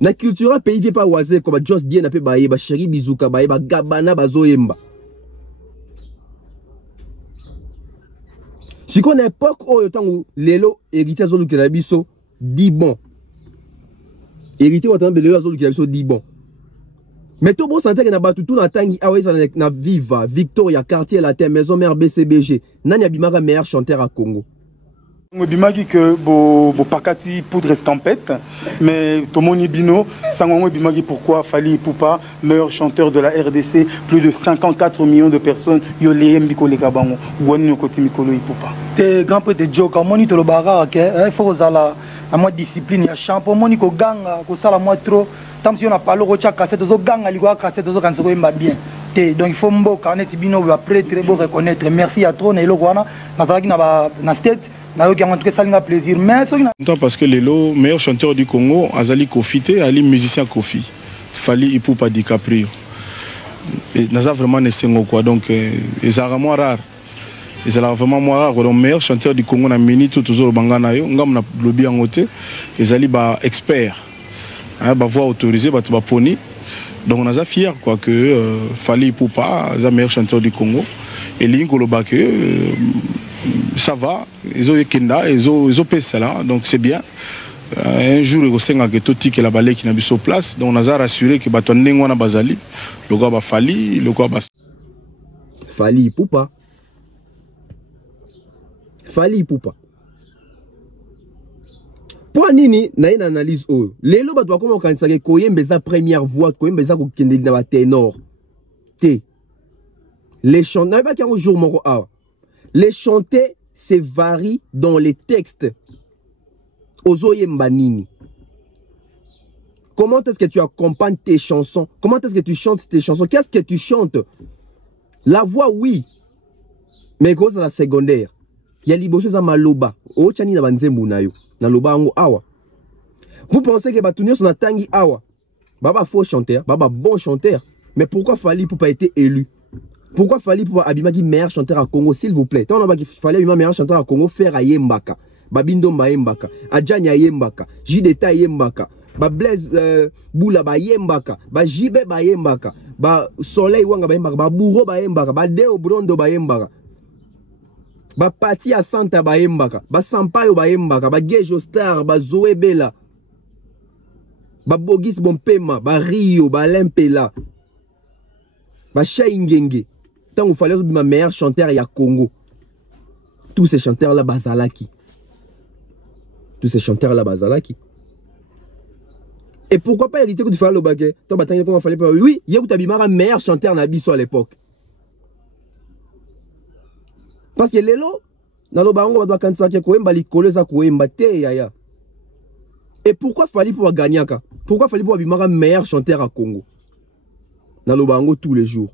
Na culture pays pas oisé comme Joss Dien pe baye ba Chéri Bizuka baye ba Gabana ba Zoyemba. Si qu'on a époque où autant lelo héritier Zolu Kelabiso dit bon. Héritier wa tambe lelo Zolu Kelabiso dit bon. Mais tout bon santé na batu tout na tangi awe na Viva, Victoria, quartier latin, maison mère BCBG. Nani abimaka meilleur chanteur à Congo. Bimaki que bo pakati poudre estampette, mais Tomoni Bino, Sangwango Bimaki pourquoi Fali Ipupa, meilleur chanteur de la RDC, plus de 54 millions de personnes, Yolé Mbiko Lekabango, Wani Koti Mikolo Ipupa. T'es grand peu de joke, moni to le baga, il faut que ça à moi discipline, il y a champion, moni ko ganga, ko ça la moi trop, tant si on a pas le rocha cassette, zo ganga, liwa cassette, zo kan se m'a bien. Donc il faut mbo carnet Bino va très très beau reconnaître. Merci à trop, Nailo Guana, na state. Plaisir. Parce que Lelo, meilleur chanteur du Congo, Azali Kofite, Ali musicien Kofi. Fali Ipupa DiCaprio. Et Naza vraiment n'est quoi. Donc, ils sont vraiment rares. Ils sont vraiment moins rares. Donc, meilleur chanteur du Congo, na mini tout toujours bangana yo. Ngam na lobby en côté. Ils allaient ba expert. Ba voix autorisée, ba tuba poni. Donc, on a fier quoi que Fali Ipupa, c'est meilleur chanteur du Congo. Et Lingo que ça va, ils ont Kenda, ils ont ça là, donc c'est bien. Un jour, il y a tout qui la balai qui n'a pas sur place, donc on a rassuré que baton n'engwana bazali, le gars va Fali, le gars va Fali Ipupa. Fali Ipupa. Pour nini na une analyse oh, les loba doit comment quand ça Koyembe sa première voix, Koyembe sa ko kende na ténor. T. Les chanteurs, les chanter, c'est varie dans les textes. Ozoye Mbanini. Comment est-ce que tu accompagnes tes chansons? Comment est-ce que tu chantes tes chansons? Qu'est-ce que tu chantes? La voix, oui. Mais c'est la secondaire. Il y a liboso za maloba. O chani na banzembu na yo. Na loba ngo awa. Vous pensez que Batunio son atangi awa? Baba faux chanteur, baba bon chanteur. Mais pourquoi Fally Ipupa a été élu? Pourquoi Fally Ipupa abimaki meilleur chanteur à Congo, s'il vous plaît? Tant on a dit Fally Ipupa meilleur chanteur à Congo, faire à Yembaka. Babindo Mba Yembaka. Adjanya Yembaka. Jideta Yembaka. Ba Blaise Boula ba Yembaka. Ba Jibe ba Yembaka. Ba Soleil Wanga ba Yembaka. Ba Bourreau ba Yembaka. Ba Deo Brondo ba Yembaka. Ba Pati à Santa ba Yembaka. Ba Sampaio ba Yembaka. Ba Gejo Star. Ba Zoé Bella. Ba Bogis Bompema. Ba Rio. Ba Lempela. Ba Chaingenge. Tant qu'il fallait ma meilleure chanteur il y a Congo. Tous ces chanteurs là bazalaki. Tous ces chanteurs là bazalaki. Et pourquoi pas hériter que tu fais le baguette? Toi batanga comment fallait pas. Oui, il y a où t'abimara meilleur chanteur na biso à l'époque. Parce que lelo na lo bango ba kanisa ke ko emba likolo za ko emba te yaya. Et pourquoi fallait pour gagner ka? Pourquoi fallait pour abimara meilleur chanteur à Congo? Na lo bango tous les jours.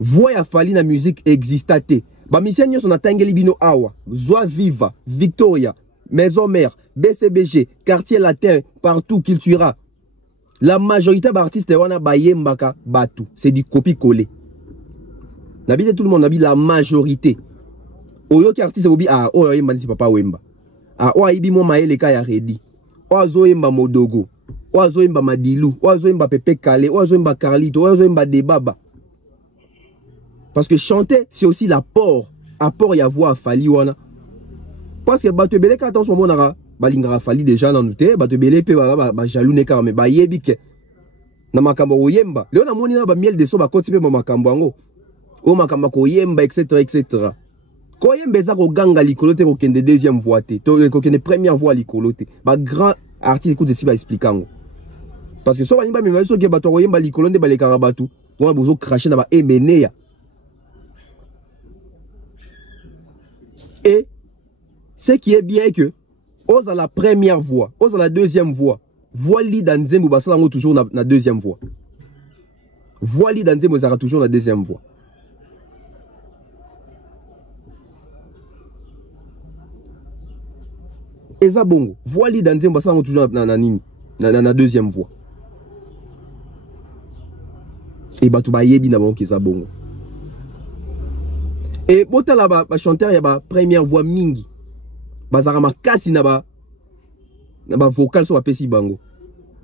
Voix ya Fally na musique existate. Ba misien son atangeli bino awa. Joie Viva, Victoria, Maison Mère, BCBG, Quartier Latin, partout qu'il tuera. La majorité d'artistes wana bayembaka batu. C'est du copie-coller. N'habite tout le monde, la majorité. Oyo ki artiste bobi ah oyo yemba ni papa wemba. Ah o aibi mo maele ka ya ready. O azo yemba Modogo. O azo yemba Madilu, o azo yemba Pepe Kale, o azo yemba Carlito, o azo yemba Debaba. Parce que chanter, c'est aussi l'apport. Apport, il y a voix à Fally wana. Parce que bato belé quand on se moment na balingara Fally déjà dans nous te, bato belé pe ba jaloux ne ka mais ba yebike. Na makambo oyemba. Leo na moni na ba miel de so ba koti pe makambo ango. O makambo ko yemba etc etc. Ko yemba za ko ganga likolo te ko kende deuxième voix te. To ko kende première voix likolo te. Ba grand artiste écoute si ba expliquango. Parce que so ba nimba me so ke bato ko yemba likolo nde ba le karabatu. On bozo cracher na ba emeneya. Et ce qui est bien que, ose à la première voix, ose à la deuxième voix, voix li dans Nzembo basalango toujours na deuxième voix. Voix li dans Nzembo sera toujours la deuxième voix. Eza bongo, voix li dans Nzembo basalango toujours na deuxième voix. Et batu ba yebi na bongo eza bongo. Et bota là ba chanteur ya ba première voix mingi. Bazara makasi na ba vocal so ba pesi bango.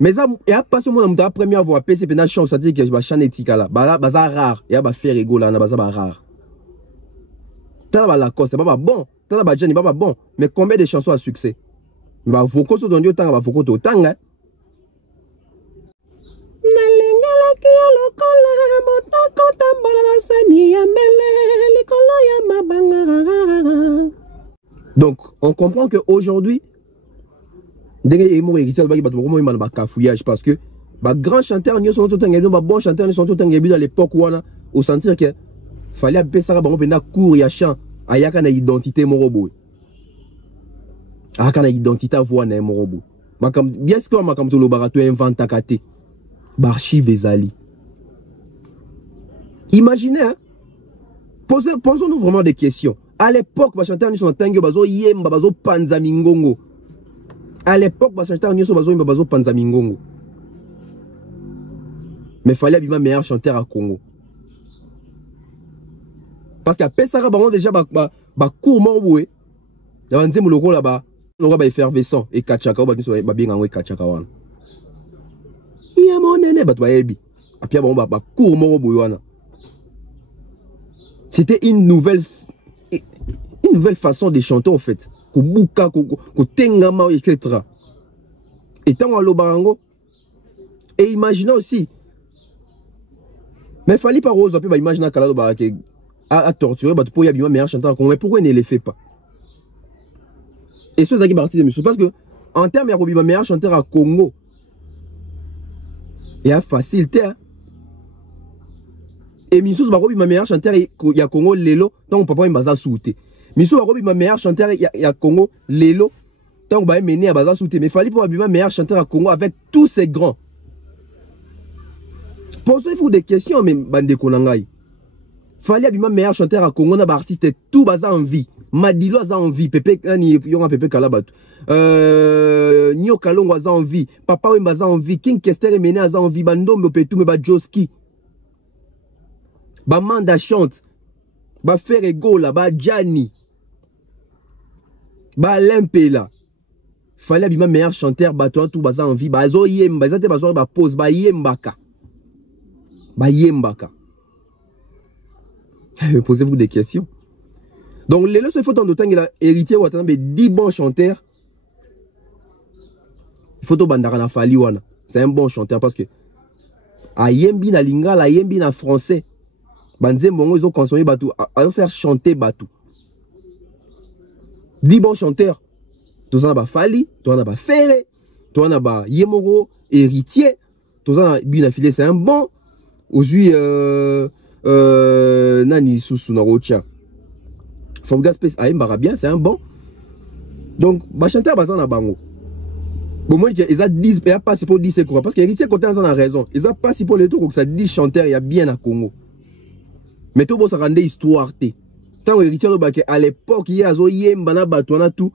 Mais ça ya pas seulement na première voix pesi pe na chance ça dit que ba chanetika là. Baza rare, ya ba faire ego là na baza ba rare. Tala ba Lacoste ba bon, tala ba Jenny ba bon, mais combien de chansons à succès? Ba vocal so dondio tanga ba vocal to tanga. Donc, on comprend qu'aujourd'hui, parce que les grands chanteurs ne sont tout les bons chanteurs ne sont tout dans l'époque où on a sentir que fallait appeler ça un cours et chant à yaka na identité morobo. Aka na identité voix na morobo. Bien sûr, ma comme tout le barato invente kate. Barchive ezali. Imaginez, hein? Posons-nous vraiment des questions. À l'époque, les chanteurs sont en bazo yemba bazo panzamingongo. À l'époque, les chanteurs sont bazo yemba bazo panzamingongo. Mais il fallait abîmer meilleur chanteur à Congo. Parce qu'à Pessara, déjà, court moué. Il y a un zémo logo là-bas. On va effervescent. Et Kachaka, on va bien envoyer Kachaka. Il y a mon nene, après, court moué. C'était une nouvelle façon de chanter en fait. Kubuka, tengama, etc. Et tant à l'Obarango. Et imaginez aussi. Mais il fallait pas rose, imaginer qu'à l'Obarango a torturé, pour y avoir un meilleur chanteur. Mais pourquoi il ne le fait pas? Et ce qui est parti de monsieur. Parce que, en termes de meilleur chanteur à Congo, il y a facilité. Et Missou Barobi ma meilleur chanteur ya Congo lelo tant papa mbaza souté. Missou Barobi ma meilleur chanteur ya Congo lelo tant ba mené à baza souté. Mais fallait pour ma meilleur chanteur à Congo avec tous ces grands. Posez-vous des questions mais bande konangai. Fallait abima meilleur chanteur à Congo na ba artiste tout baza en vie. Madilo za en vie, Pepe ni yonga Pepe Kalabatu. Nyo Kalongo za en vie, Papa Wemba za en vie, King Kester mené za en vie, Bandombe Petou me ba Joski. Ba Manda chante. Ba Ferre Gola, ba Gianni. Ba Lempela. Fallait abima meilleur chanteur bato tout baza en vie, ba zo yemba, za te bazo ba pose ba yembaka. Ba yembaka. Posez-vous des questions. Donc, les leçons, il faut en il a hérité ou attendre 10 bons chanteurs. Il faut bandara fali wana. C'est un bon chanteur parce que a yembi na lingala, a yembi na français. Banze mbongo ils ont consommé batou, à faire chanter batou. 10 bons chanteurs. Tout ça na ba fali, tout ça na ba ferré, tout ça na ba yemoro héritier, tout ça na bin affilié, c'est un bon. Aujourd'hui nani susu na rocha. Fonga Space Aïmbara bien, c'est un bon. Donc, bah chanteur bazan na bango. Bon, moi, ils ont 10, il n'y a pas si pour 10 quoi. Parce que héritier côté en a raison. Ils ont pas si pour les tours que ça 10 chanteurs, il y a bien à Congo. Mais tout bon, ça rendait histoire. Tant héritier, à l'époque, il y a Zoyembana, Batouana, tout.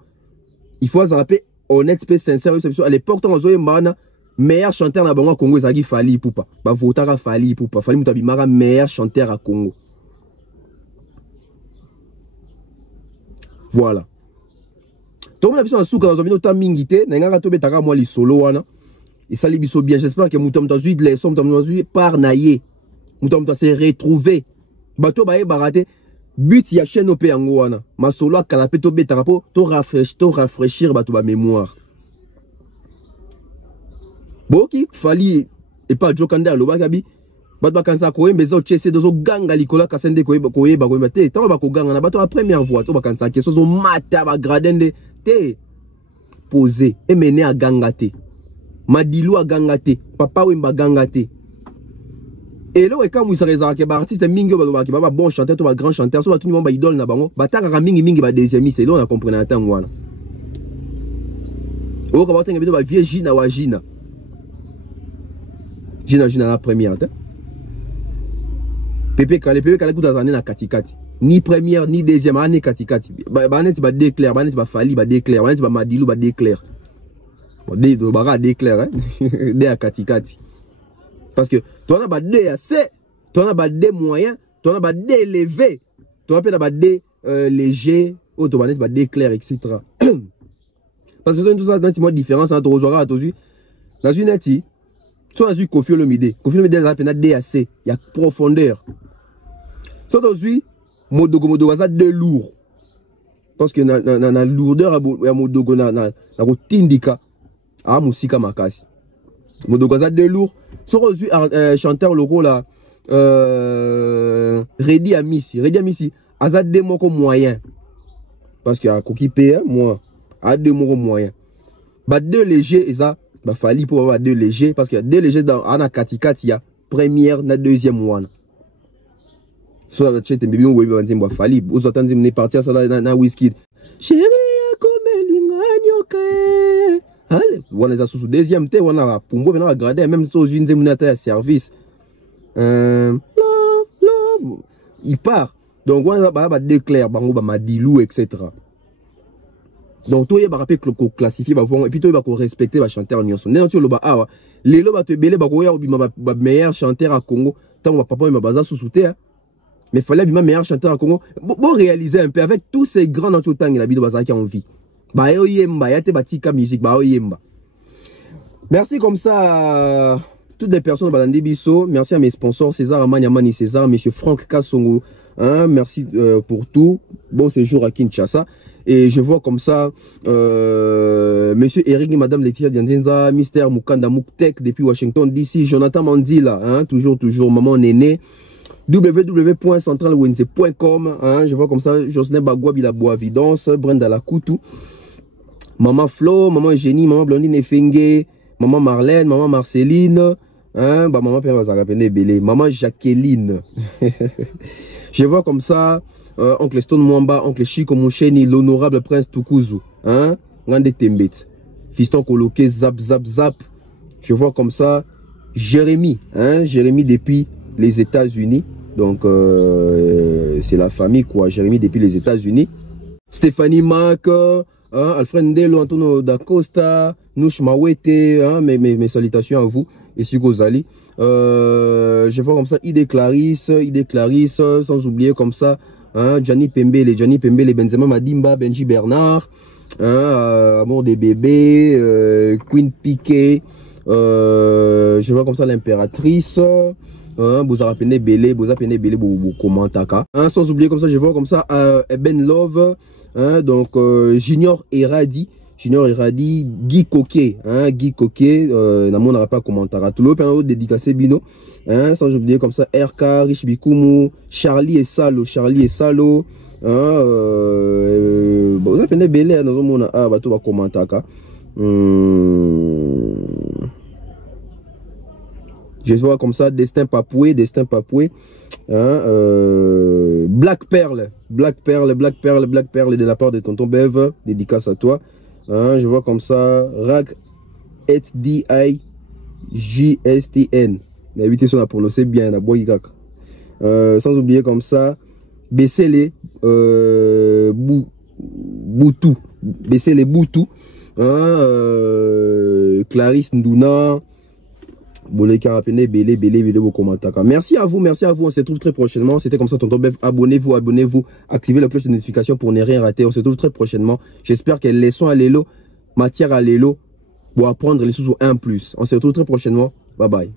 Il faut se rappeler, honnête, sincère, à l'époque, tant Zoyembana, meilleur chanteur na bango Congo, il Fali Poupa. Bah, Votara Fali Poupa. Fali Moutabimara, meilleur chanteur à Congo. Voilà. Tout le monde a besoin de souka dans un minute mingité. N'enga tobe taka moi li solo wana. Et ça libiso bien. J'espère que moutam tazuit les sommes tazuit par naïe. Moutam ta s'est retrouvé. Bato bae barate. But ya chaîne op yango wana. Ma solo a canapé tobe tarapo. To rafraîchir bato ba mémoire. Boki fali et pas Jokanda lo bakabi. Bato bakansa koye bezo chese dozo ganga likola kasende koye ba te tant ba ko ganga na bato la première voix to bakansa keso zo mata ba gradende te posé et mené à ganga te Madilu a ganga te Papa Wemba ganga te et là quand vous serez ke ba artiste mingi ba bon chanteur to ba grand chanteur so ba tout ba idole na bango ba taka mingi ba deuxième c'est là on a compris na temps wana o ka ba tenga bido ba vie Gina wa Gina la première te Pepe Kale kuta zane na katikati. Ni première, ni deuxième année katikati. Banet ba déclare, banet ba fali ba déclare, banet ba Madilu ba déclare. Bon, de bara déclare, hein. De à katikati. Parce que, toi na ba de assez, toi na ba de moyen, toi na ba de élevé, toi na ba de léger, ou toi banet ba déclare, etc. Parce que tout ça, dans une différence entre Ozora et Tozu, dans une neti, soit dans une Kofi Olomide, Kofi Olomide a peine DAC, il y a profondeur. Soit dans une Modogo ça de lourd. Parce que na lourdeur ya Modogo na tindika a musika makasi. Modogo ça de lourd. Soit dans une chanteur loco là Redi Amisi a des mots moyen. Parce que a Koki paye moi a des mots moyen. Ba deux légers et ça bah fallait pour avoir deux légers parce qu'il y a deux légers dans Anna Katikati, il y a première na deuxième one. Soit la chete mbébé on va dire bah fallait vous attendez me partir ça na whisky. Chérie comme linganyoke. Allez, on les a sous deuxième thé on a pour moi maintenant regarder même si aujourd'hui nous à service. Love. Il part. Donc on a ba déclare bango ba Madilu etc. Donc toi il va rappeler que classifier et puis toi il va respecter va chanteur nyonso né tu loba awa les loba te belé ba ko ya ba meilleur chanteur à Congo tant va papa il m'a baza sous-souté mais fallait bien meilleur chanteur à Congo bon réaliser un peu avec tous ces grands dans tout temps il a bido baza qui a envie ba yo yemba ya te batika musique ba yo yemba merci comme ça toutes les personnes balandi biso merci à mes sponsors César Amanyamani César monsieur Franck Kassongo hein, merci pour tout bon séjour à Kinshasa. Et je vois comme ça monsieur Eric et madame Laetitia Dianzenza, Mister Mukanda Muktek depuis Washington DC, Jonathan Mandila, hein, toujours maman néné, www.centralwenze.com, hein, je vois comme ça Jocelyn Bagua Bilaboa Vidance, Brenda Lakutu, maman Flo, maman Eugénie, maman Blondine Efenge, maman Marlène, maman Marceline, hein, bah maman père va rappeler belé, maman Jacqueline. Je vois comme ça oncle Stone Mwamba, oncle Chico Moucheni, l'honorable prince Tukuzu, hein, Ngande Tembet, fiston coloqué zap zap zap. Je vois comme ça Jérémy, hein, Jérémy depuis les États-Unis. Donc c'est la famille quoi, Jérémy depuis les États-Unis. Stéphanie Mac, hein, Alfred Ndelo, Antonio Dacosta, Nouch Mawete, hein, mes salutations à vous et sur Gozali. Je vois comme ça Idé Clarisse, sans oublier comme ça, hein, Gianni Pembele, Benzema Madimba, Benji Bernard, hein, Amour des bébés, Queen Piquet, je vois comme ça l'impératrice. Vous avez belé, vous commentez. Sans oublier comme ça, je vois comme ça Ben Love, hein, donc Junior Eradi, Guy Coquet, hein, n'a pas commenté. Tout le monde dédicacé Bino, hein, sans oublier comme ça RK, Rich Bikumu, Charlie et Salo, hein, vous avez belé dans le monde, bah tout va commenter. Je vois comme ça Destin Papoué, hein, Black Pearl de la part de tonton Bev, dédicace à toi, hein, je vois comme ça Rag HDIJSTN, l'invité son à prononcer bien, la boy sans oublier comme ça Bessele Boutou, hein, Clarisse Ndouna. Merci à vous, on se retrouve très prochainement. C'était comme ça tonton Bev, abonnez-vous, activez la cloche de notification pour ne rien rater. On se retrouve très prochainement. J'espère que les leçons à l'élo, matière à l'élo, pour apprendre les sous 1+. On se retrouve très prochainement. Bye bye.